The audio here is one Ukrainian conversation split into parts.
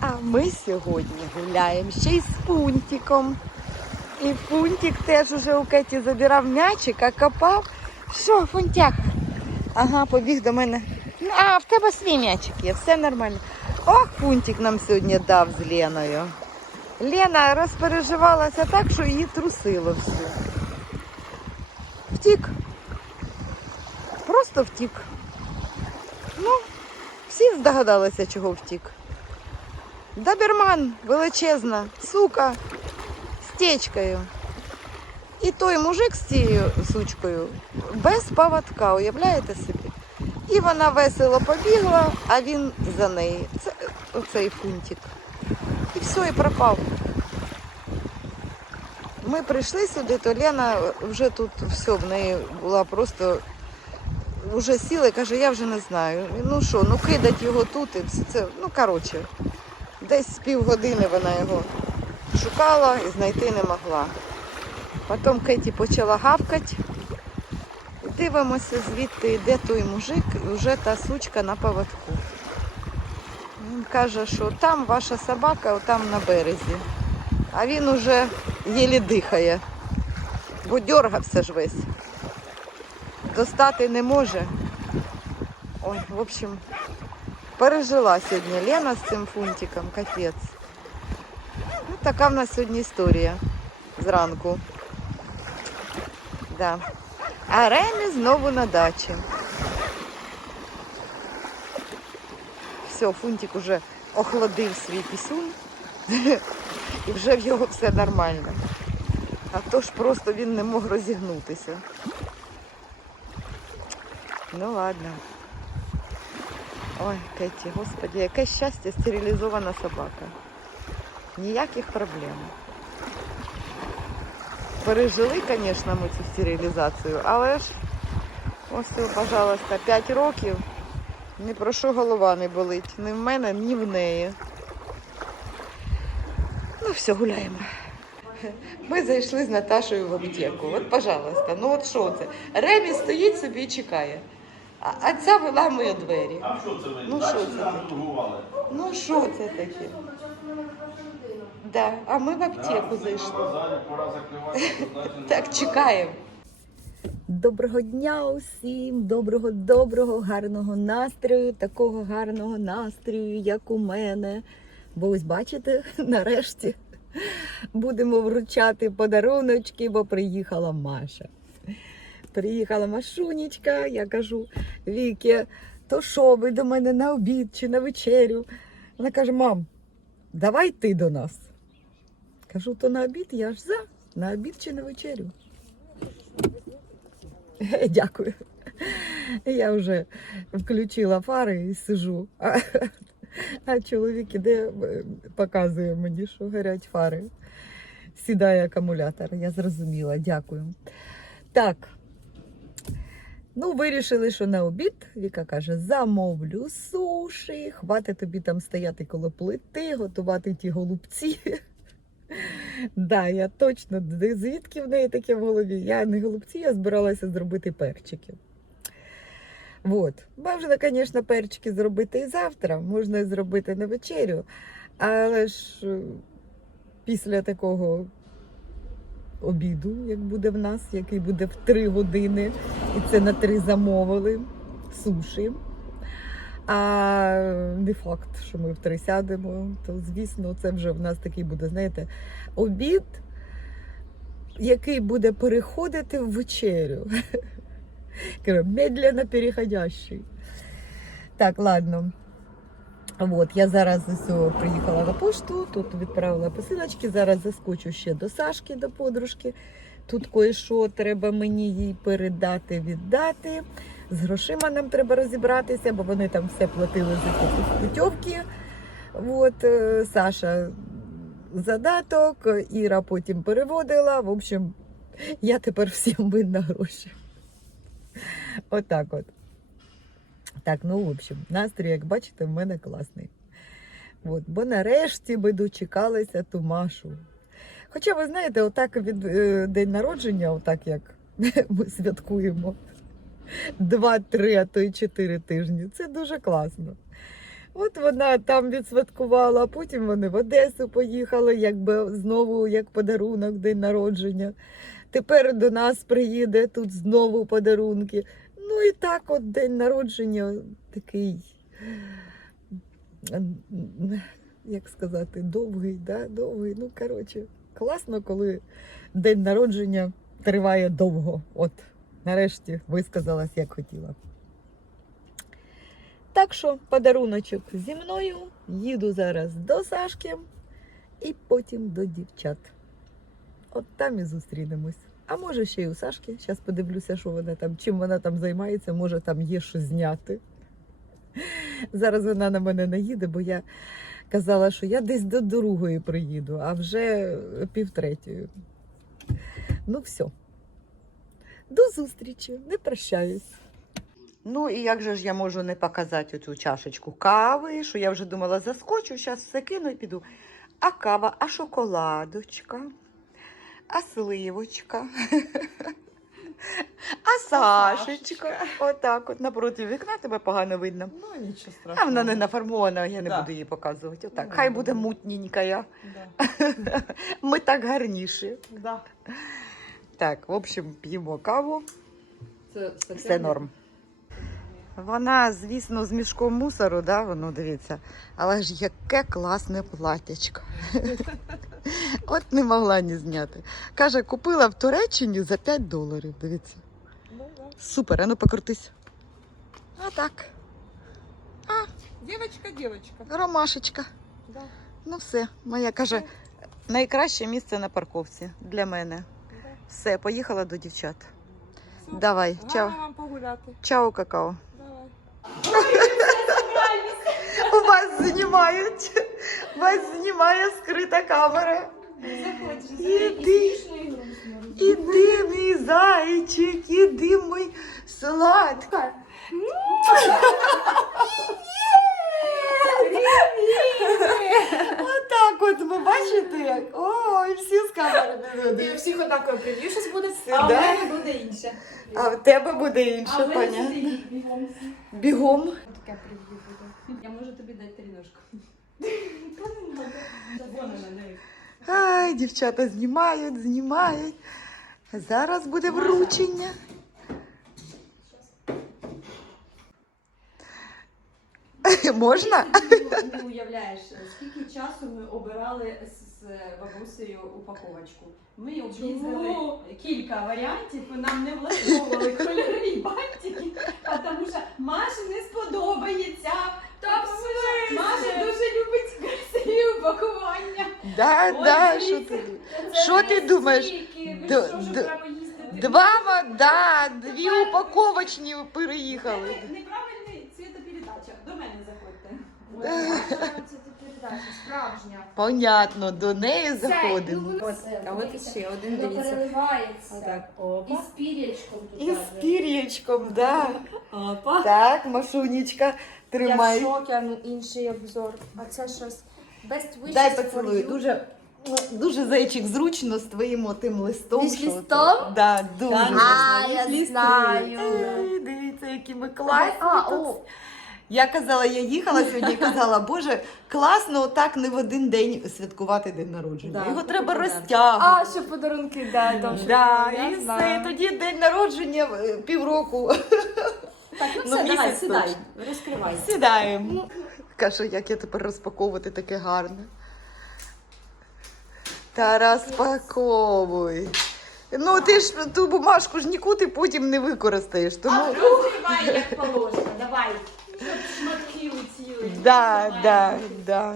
А ми сьогодні гуляємо ще й з пунтиком. І фунтик теж уже у Кеті забирав м'ячик, а копав. Що, фунтяк? Ага, побіг до мене. Ну, А, в тебе свій м'ячик є, все нормально. Ох, фунтик нам сьогодні дав з Леною. Лена розпереживалася так, що її трусило всю. Втік. Просто втік. Ну, всі здогадалися, чого втік. Доберман величезна, сука, з течкою. І той мужик з цією сучкою без поводка, уявляєте собі? І вона весело побігла, а він за неї. Це оцей фунтик. І все, і пропав. Ми прийшли сюди, то Лена вже тут все, в неї була просто вже сіла і каже, я вже не знаю. Ну що, ну кидать його тут і все це, ну коротше, десь з півгодини вона його шукала і знайти не могла. Потім Кеті почала гавкати. Дивимося, звідти йде той мужик, і вже та сучка на поводку. Він каже, що там ваша собака, там на березі. А він уже єлі дихає, бо дергався ж весь. Достати не може. Ой, в общем, пережила сьогодні Лена з цим фунтиком, капець. Ну, така в нас сьогодні історія зранку. Да. А Ремі знову на дачі. Все, фунтик уже охладив свій пісюн і вже в його все нормально. А то ж просто він не мог розігнутися. Ну ладно. Ой, Кеті, господи, яке щастя, стерилізована собака. Ніяких проблем. Пережили, звісно, ми цю стерилізацію, але ж ось, пожалуйста, 5 років. Ні про що голова не болить. Ні в мене, ні в неї. Ну, все, гуляємо. Ми зайшли з Наташою в аптеку. От, пожалуйста, ну от що це? Ремі стоїть собі і чекає. А, а ця виламує двері. А що це ви? Ну, Дальше що це нам таке? торгували? Ну що це таке? Да. А ми в аптеку зайшли. Пора закривати, значить, Так, чекаємо. Доброго дня усім, доброго, доброго, гарного настрою, такого гарного настрою, як у мене. Бо ось бачите, нарешті будемо вручати подаруночки, бо приїхала Маша. Приїхала Машунечка, я кажу, Вікі, то що ви до мене на обід чи на вечерю? Вона каже, мам, давай ти до нас. Кажу, то на обід я ж за, на обід чи на вечерю. Дякую. Я вже включила фари і сижу. А, а чоловік іде, е, показує мені, що горять фари. Сідає акумулятор. Я зрозуміла, дякую. Так. Ну, вирішили, що на обід Віка каже: замовлю суші, хватить тобі там стояти коло плити, готувати ті голубці. Да, я точно звідки в неї таке в голові. Я не голубці, я збиралася зробити перчики. От. Можна, звісно, перчики зробити і завтра, можна зробити на вечерю. Але ж е, після такого обіду, як буде в нас, який буде в 3 години, і це на 3 замовили суші. А не факт, що ми в три сядемо, то звісно, це вже в нас такий буде, знаєте, обід, який буде переходити в вечерю. Медленно переходящий. Так, ладно. От, я зараз ось приїхала на пошту, тут відправила посилочки. Зараз заскочу ще до Сашки, до подружки. Тут кое-що треба мені їй передати, віддати. З грошима нам треба розібратися, бо вони там все платили за путівки. От, е, Саша задаток, Іра потім переводила. В общем, я тепер всім винна гроші. Отак от. Так, ну, в общем, настрій, як бачите, в мене класний. От, бо нарешті ми дочекалися ту Машу. Хоча, ви знаєте, отак від е, день народження, отак як ми святкуємо два, три, а то й чотири тижні. Це дуже класно. От вона там відсвяткувала, а потім вони в Одесу поїхали, якби знову як подарунок, день народження. Тепер до нас приїде тут знову подарунки. Ну і так, от день народження такий, як сказати, довгий, да? довгий. Ну, коротше, класно, коли день народження триває довго. От, нарешті висказалась, як хотіла. Так що подаруночок зі мною. Їду зараз до Сашки і потім до дівчат. От там і зустрінемось. А може ще й у Сашки. Зараз подивлюся, що вона там, чим вона там займається, може там є що зняти. Зараз вона на мене наїде, бо я казала, що я десь до другої приїду, а вже півтретьої. Ну, все. До зустрічі, не прощаюсь. Ну і як же ж я можу не показати цю чашечку кави, що я вже думала, заскочу, зараз все кину і піду. А кава, а шоколадочка, а сливочка, а Сашечка. Отак, от напроти вікна тебе погано видно. Ну, нічого страшного. А вона не нафармована, я не Да. буду її показувати. Отак, Ну, хай буде мутненька. Да. Ми так гарніші. Да. Так, в общем, п'ємо каву. Це Все норм. Вона, звісно, з мішком мусору, да, воно дивіться. Але ж яке класне платячко. От не могла не зняти. Каже, купила в Туреччині за 5 доларів. Дивіться. Ну. Супер, а ну покрутись. А так, Дівочка, дівочка. ромашечка. Да. Ну все, моя каже, найкраще місце на парковці для мене. Все, поїхала до дівчат. Давай, чао. вам погуляти. Чао, какао. У вас знімають. Вас знімає скрита камера. Іди, іди, мій зайчик, іди, мій сладкий. Отак от ви бачите як? Ой, всі з камери І у всіх однаково прев'ю щось буде, а у да. мене буде інше. А в тебе буде інше, в понятно. бігом. Бігом. Таке прев'ю буде. Я можу тобі дати тріножку. Ай, дівчата знімають, знімають. Зараз буде вручення. Можна? Ти не уявляєш, скільки часу ми обирали з бабусею упаковочку. Ми об'їздили кілька варіантів, і нам не влаштовували кольорові бантики, тому що Маші не сподобається. Маша дуже любить красиві упакування. Да, Ой, да, що ти? Що ти думаєш? настільки, ви Д- що, що д- Два вода, дві упаковочні переїхали. Неправильний цвітопередача. До мене заходьте. Передача справжня. Понятно, до неї заходимо. ну, От, а от ще один, дивіться. переливається. І з пір'ячком тут. І з пір'ячком, да. Опа. Так, Машунечка, Я в шокі, а ну інший обзор. А це щось best wishes Дай for поцілую. you. Дуже, дуже зайчик зручно з твоїм отим листом. З що листом? це. Да, дуже. А, я знаю. Ей, Дивіться, які ми класні. А, тут. о, Я казала, я їхала сьогодні і казала, боже, класно так не в один день святкувати день народження. Да, Його треба подарунок. розтягувати. а, що подарунки, да, там, що Да, і все. знаю. Тоді день народження е, півроку. Так, ну Ну, все, давай, місяць сідай, розкривай. Сідаємо. Каже, як я тепер розпаковувати таке гарне. Та розпаковуй. Ну, ти ж ту бумажку ж нікуди потім не використаєш. Тому Розкривай, як положено, давай. Щоб шматки летіли. да, да, да.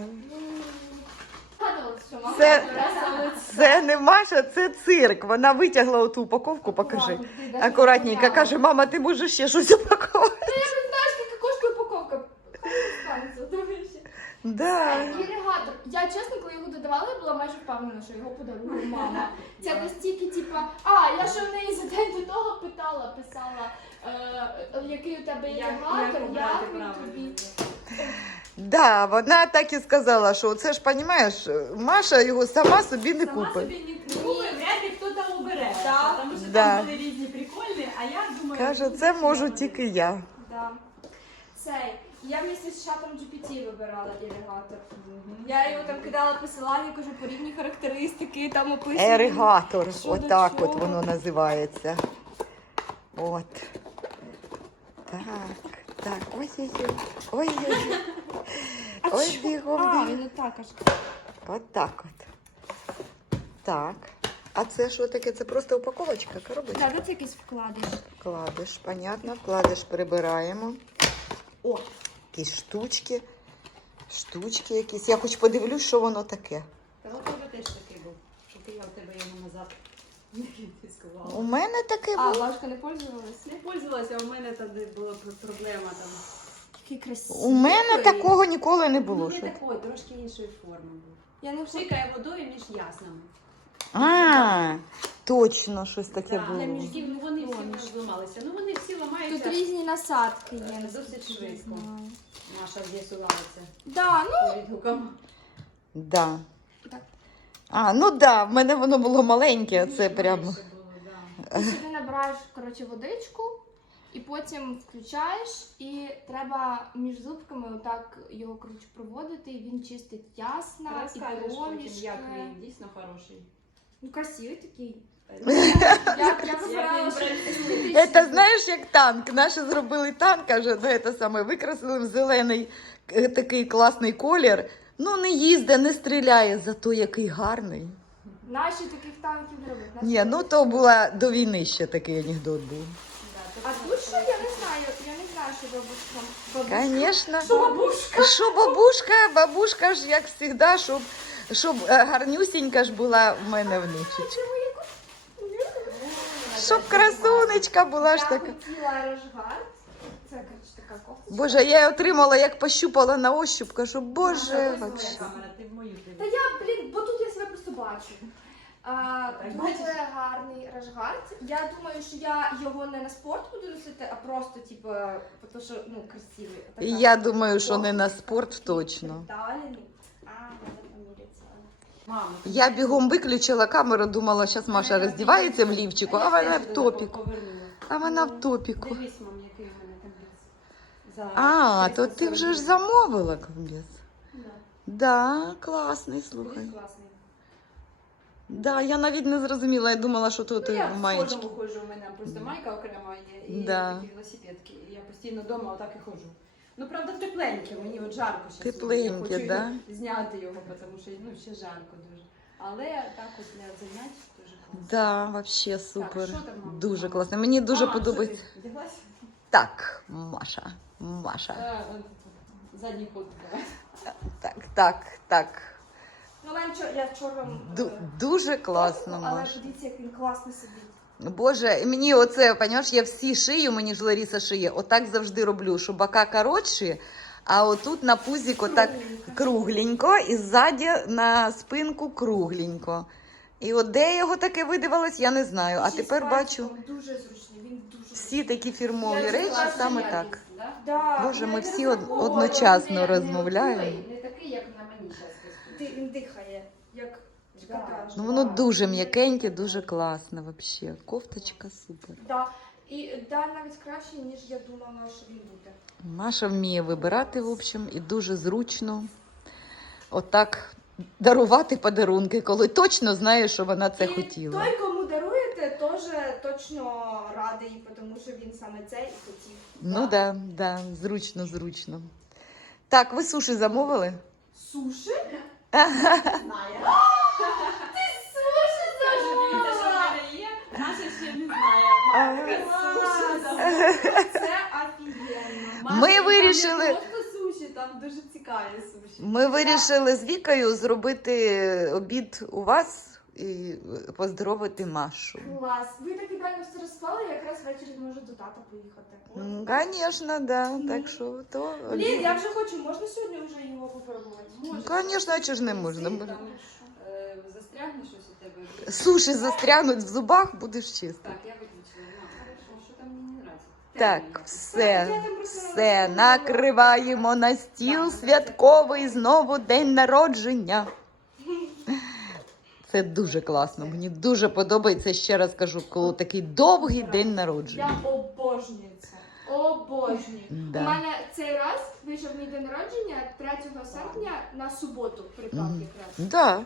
Згадувала, що мама Це- Це не Маша, це цирк. Вона витягла оту упаковку, покажи. Акуратненько каже, мама, ти можеш ще щось упакувати. Знаєш, скільки коштує упаковка? Станеться, дивишся. Да. Іригатор. Я чесно, коли його додавала, я була майже впевнена, що його подарує мама. Це настільки, типа, а, я ще в неї за день до того питала, писала, який у тебе Як- іригатор, як він тобі. Да, вона так і сказала, що це ж розумієш, Маша його сама собі не Сама купить. собі не купить, вряд ли хто там обере. Да. Тому що Да. там були різні прикольні, а я думаю... Каже, це можу тільки я. Да. Цей. Я вместе з чатом GPT вибирала іригатор. Я його там кидала посилання, кажу, порівні характеристики, там описую. Еригатор. Що до Отак от чого. воно називається. От. Так, так. Ой-ой-ой. Ой-ой-ой. Ой, бігом, А, бігом. він не так аж. От так от. Так. А це що таке? Це просто упаковочка, коробочка. Так, це якийсь вкладиш. Вкладиш, понятно, вкладиш, прибираємо. О, Якісь штучки. Штучки якісь. Я хоч подивлюсь, що воно таке. Та у тебе теж такий був, що ти я в тебе його назад не У конфіскувала. мене таке а, було. Важко не пользувалась? Не пользувалася, а у мене тоді була проблема там. Який красивий. У мене такого ніколи не було. Ну, не що- такої, трошки іншої форми був. Я не Пшикає водою між яснами. А, точно щось таке Так, було. між ну, вони всі не зламалися. Ну вони всі Тут ламаються. різні насадки є. Е, досить швидко. знаю. Маша з'ясувалася Да, ну по відгукам. Да. Так. А, ну да, в мене воно було маленьке, а це прямо. менше було. Ти собі набираєш коротше, водичку, і потім включаєш, і треба між зубками отак його коротше, проводити, і він чистить ясна, і Розкажеш потім, проміжки. як він дійсно хороший. Ну, красивий такий. Е, Я, я вибирала, що працює. Це знаєш, як танк. Наші зробили танк, каже, ну це саме викрасили в зелений е, такий класний колір. Ну не їздить, не стріляє, зато який гарний. Наші таких танків не роблять. Наші Ні, ну то була до війни ще такий анекдот був. А тут що я не знаю, я не знаю, що бабушка. бабушка. Звісно. Що бабушка? Що бабушка, бабушка ж, як завжди, щоб, щоб е, гарнюсінька ж була в мене внучечка. Щоб красунечка була ж Я така. хотіла. Це, коротше, така кофточка. Боже, я її отримала, як пощупала на ощуп, кажу, боже, вообще. Та я, блін, бо тут я себе просто бачу. А, дуже гарний рашгард. Я думаю, що я його не на спорт буду носити, а просто, типу, тому що ну, красивий. І я думаю, що не на спорт точно. Далі, а, треба помірятися. Мама, Я бігом виключила камеру, думала, зараз Маша роздівається в лівчику, а вона в топіку. А вона в топіку. Дивись, мам, який у мене комбіз. А, то ти вже ж замовила комбіз. Да, Да, класний, слухай. класний. Да, я навіть не зрозуміла, я думала, що тут Ну, я в в маєчці. ходжу, у мене просто майка окрема є і Да. такі велосипедки. І я постійно вдома отак і ходжу. Ну, правда, тепленьке, мені от жарко зараз. Тепленьке, я хочу да? зняти його, тому що ну, ще жарко дуже. Але так от для занять дуже класно. Да, вообще супер. що там, мама? Дуже класно. Мені дуже Мама, подобається. що ти, вдяглась? Так, Маша. Маша. Е, е, Задній ход давай. Так, так, так. Ну, чор- я вчора Ду- е, дуже класно, Але Маша. подивіться, як він класно сидить. Боже, і мені оце, понімаєш, я всі шию, мені ж Ларіса шиє, отак завжди роблю, що бока коротші, а отут на пузик отак кругленько, і ззаді на спинку кругленько. І от де його таке видивалась, я не знаю. А Ще з тепер бачу пальчиком Дуже зручний, він дуже всі такі фірмові речі саме так. Да? Боже, ми всі од- одночасно розмовляємо. Не такий, як на мені зараз. Дихає, як чекати. Ну воно дуже м'якеньке, дуже класне взагалі. Кофточка супер. Да. І да, навіть краще, ніж я думала, що він буде. Маша вміє вибирати, в общем, і дуже зручно отак дарувати подарунки, коли точно знає, що вона це і хотіла. той, кому даруєте, теж точно радий, тому що він саме це і хотів. Ну да, да, зручно, зручно. Так, ви суші замовили? Суші? Знає. Суші Дивіться, що в замовила! мене є. Наша ще не знає. Суші. Це офігенно. Маша, Ми там вирішили- Не просто суші, там дуже цікаві суші. Ми вирішили з Вікою зробити обід у вас і поздоровити Машу. Клас. Ви так ідеально все розклали, я якраз ввечері зможу до тата поїхати. М, Звісно, да. Так що то. Блін, я вже хочу, можна сьогодні вже його попробувати? Ну, а чого ж не можна? Там, е, Застрягне щось у тебе. Суші застрягнуть в зубах, будеш чисто. Так, я виключила. Хорошо. Що там мені не нравиться? Так, все, все, накриваємо на стіл святковий знову день народження. Це дуже класно. Мені дуже подобається. Ще раз кажу, коли такий довгий день народження. Я обожнюю це. обожнюю. У мене цей раз вийшов мій день народження 3 серпня на суботу припав якраз. Да.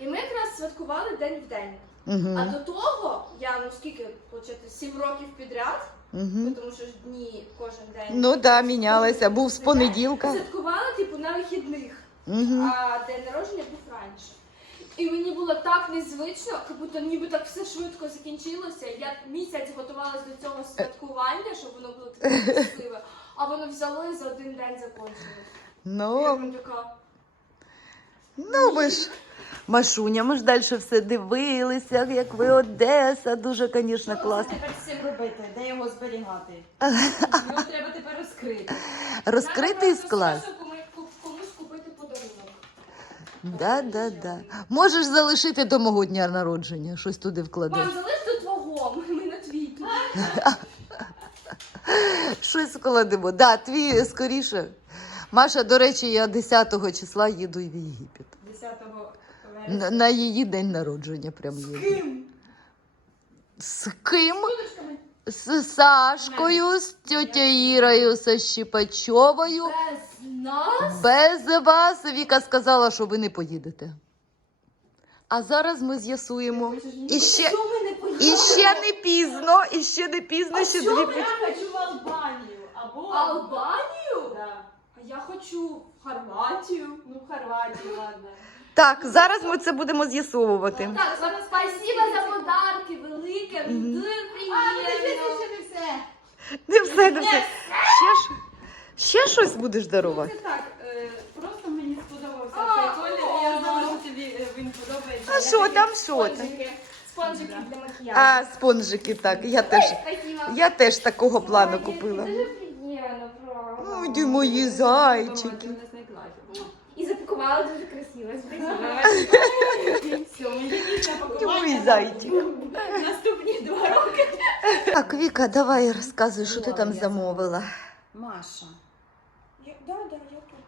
І ми якраз святкували день в день. А Угу. до того я ну скільки, виходить, 7 років підряд, Угу. тому що ж дні кожен день. Ну да, мінялася. Був з понеділка. Святкувала, типу, на вихідних, Угу. а день народження був раніше. І мені було так незвично, як будто ніби так все швидко закінчилося. Я місяць готувалась до цього святкування, щоб воно було таке красиве, а воно взяло і за один день закончилось. Ну, прям така. ну ви ж. Машуня, ми ж далі все дивилися, як ви Одеса, дуже, звісно, Що класно. тепер з цим робити? Де його зберігати? Його треба тепер розкрити. Розкритий просто склад. Да, да, да. Можеш залишити до мого дня народження, щось туди вкладеш. Мам, залиш до твого, ми на твій. Щось вкладемо. Да, твій скоріше. Маша, до речі, я 10 числа їду в Єгипет. 10 На, на її день народження прям їду. Ким? З ким? Кулечками. З Сашкою, з тьотєю Ірою, з Щіпачовою. Без нас? Без вас Віка сказала, що ви не поїдете. А зараз ми з'ясуємо. І ще, Що ми не і ще не пізно, і ще не пізно, ще дві Я хочу в Албанію. Або Албанію? Да. А я хочу Хорватію. Ну, в Хорватію, ладно. Так, зараз ми це будемо з'ясовувати. Так, зараз спасибо за подарки, велике, дуже А, ну, приємно. ще не все. Не все, не все. Ще, ж- ще щось будеш Ну, дарувати? це так, е, просто мені сподобався А, цей колір, і я знала, що тобі е, він подобається. А Я що там, що там? Спонжики. Спонжики для макіяжу. А, спонжики, так. Я теж, я теж такого плану купила. Дуже приємно, правда. Ой, ти мої зайчики. І запакувала дуже красиво. Спасибо. Все, на мій пакування. зайчик. Наступні два роки. Так, Віка, давай розказуй, що ти там замовила. Маша. Да, да, я тут.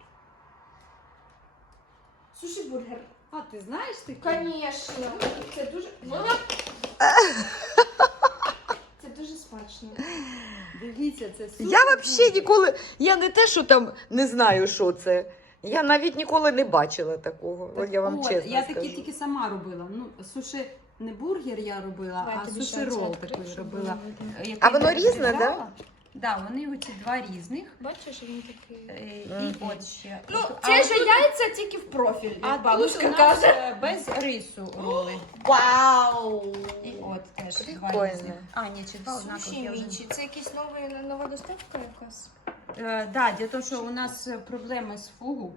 Суші бургер. А ти знаєш такі? Конечно. Це дуже. Це дуже смачно. Дивіться, це супер. Я взагалі ніколи, я не те, що там не знаю, що це. Я навіть ніколи не бачила такого. От я вам От, чесно Я скажу. тільки сама робила. Ну, суші не бургер я робила, Давай, а тобі суші рол такий щоб робила. було видно. Який А воно я різне, да? Да, вони оці два різних. Бачиш, він такий. Е, І от ще. Ну, А це ж яйця тільки в профіль, А як тут у нас каже. е, без рису роли. Вау! І от теж два Прикольно. різних. А, ні, чи два однакові. Суші я вже- вічі. Це якась нова, нова доставка якась? Е, Да, для того, що у нас е, проблеми з фугу.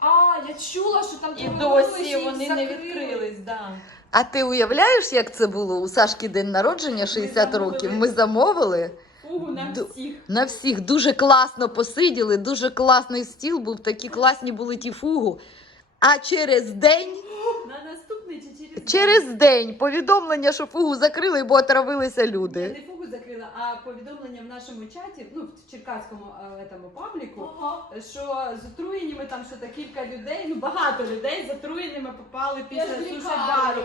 А, я чула, що там І повернулися, досі їх вони не закрили. відкрились, да. А ти уявляєш, як це було? У Сашки день народження 60 років. Ми замовили Фугу на Ду- всіх. на всіх. Дуже класно посиділи, дуже класний стіл був, такі класні були ті фугу. А через день, На наступний чи через через день повідомлення, що фугу закрили, бо отравилися Я люди. не фугу закрила, а повідомлення в нашому чаті, ну в черкаському е, етому пабліку, Ага. що з отруєннями там що кілька людей, ну багато людей з отруєннями попали після суші-бару.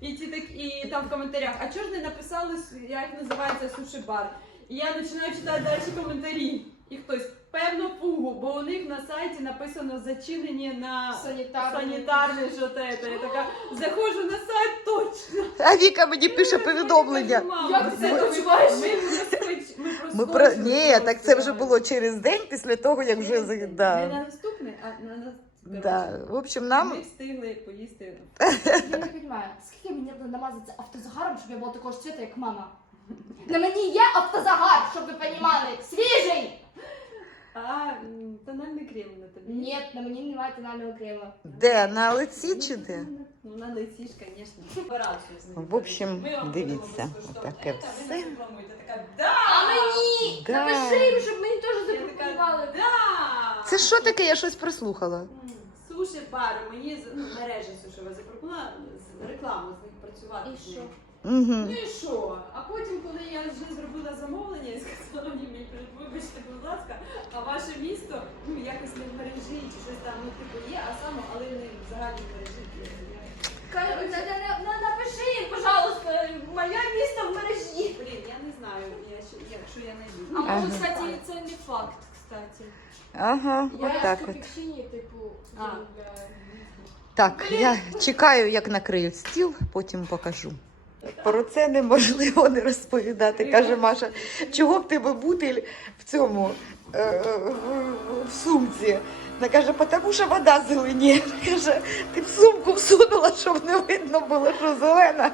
І так і там в коментарях, а чого ж не написали, як називається суші бар? І я починаю читати далі коментарі. І хтось певно фугу, бо у них на сайті написано зачинені на Санітарний. санітарне що. Я така заходжу на сайт точно. А Віка мені пише повідомлення. Як ти це почуваєш? Ми, просто- ми про ні, так це вже було через день після того, як вже за- Не да. на наступний, а на. Да. В общем, Ми встигли поїсти. Я не розумію, скільки мені треба намазатися автозагаром, щоб я була такого ж цвіта, як мама. На мені є автозагар, щоб ви розуміли. Свіжий! А тональний крем на тобі. Ні, на мені немає тонального крему. де на лиці чи де? Ну, на лиці ж, звісно. Операцію з ним. В общем, дивіться, Ета, все. Така, да! А мені! Да. Напиши їм, щоб мені теж Я така, запропонували. да! Це що таке? Я щось прослухала. Суші бар, мені з- ну, мережа сушова запропонувала з- рекламу з них працювати. І з що? ними. Угу. Ну і що? А потім, коли я вже зробила замовлення і сказала мені, мені вибачте, будь ласка, а ваше місто ну якось не в мережі чи щось там, ну типу є, а саме, але не в загальній мережі. Я- Ка- на- на- на- Напиши їм, пожалуйста, моє місто в мережі. Блін, я не знаю, я ще я якщо я найду. А може, Ага. кстати, це не факт, кстати. Ага, Я отак в от. Типу, А. замовляю. Так, я чекаю, як накриють стіл, потім покажу. Про це неможливо не розповідати, каже Маша. Чого в тебе бутиль в цьому е, в, сумці? Вона каже, тому що вода зеленіє. Каже, ти в сумку всунула, щоб не видно було, що зелена.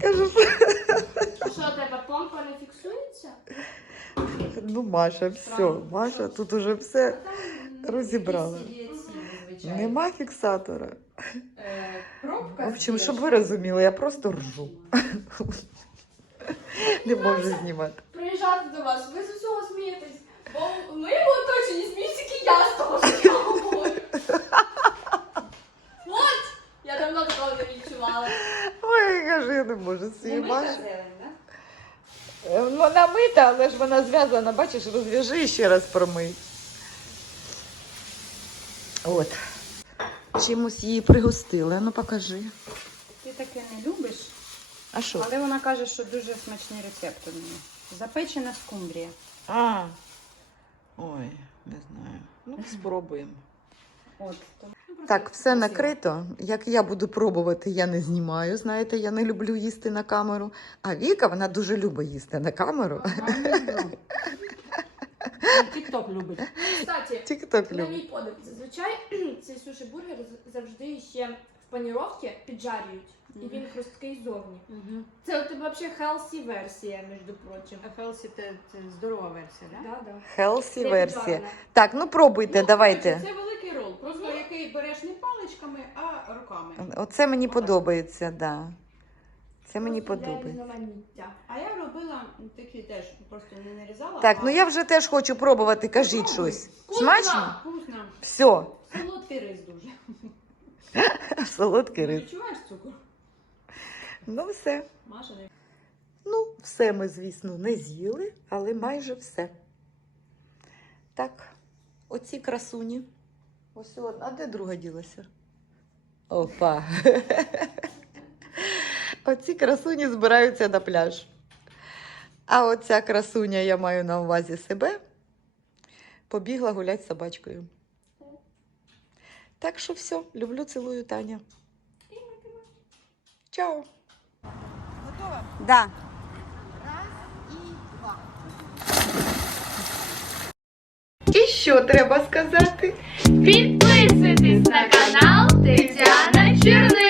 Кажу, що тебе помпа не фіксується? ну Маша, все, Маша, тут уже все розібрала. Звичайно. Нема фіксатора. Е, Пробка. В общем, щоб ви розуміли, я просто ржу. Не можу знімати. Приїжджати до вас, ви з усього смієтесь. Бо в моєму оточенні сміються тільки я з того, що я говорю. От! Я давно такого не відчувала. Ой, кажу, я не можу з цією Немита зелень, да? Е, Вона мита, але ж вона зв'язана, бачиш, розв'яжи і ще раз промий. От. Чимось її пригостили. Ну покажи. Ти таке не любиш, А що? але вона каже, що дуже смачний рецепт у неї. Запечена скумбрія. А. Ой, не знаю. Ну, спробуємо. От. то- ну, Так, все накрито. Як я буду пробувати, я не знімаю. Знаєте, я не люблю їсти на камеру. А Віка, вона дуже любить їсти на камеру. Ага, люблю. Тік-ток любить. Кстати, Тік-ток на мій подив. Зазвичай цей суші-бургер з- завжди ще в паніровці піджарюють. І він хрусткий зовні. Це у тебе взагалі healthy версія, між прочим. Хелсі це, це здорова версія, так? Да, да. Хелсі Це версія. піджарена. Так, ну пробуйте, давайте. Це великий рол, просто який береш не паличками, а руками. Оце мені подобається, да. Це мені подобається. А я робила такі теж, просто не нарізала. Так, ну я вже теж хочу пробувати. Кажіть щось. Смачно? Вкусно. Все, Солодкий рис дуже. солодкий рис. відчуваєш цукор? Ну, все. Маша не Ну, все ми, звісно, не з'їли, але майже все. Так, оці красуні. Ось одна. А де друга ділася? Опа. Оці красуні збираються на пляж. А оця красуня, я маю на увазі себе, побігла гуляти з собачкою. Так що все, люблю, цілую Таня. Чао! Готова? Да. Раз і два. І що треба сказати? Підписуйтесь на канал Тетяна Черни.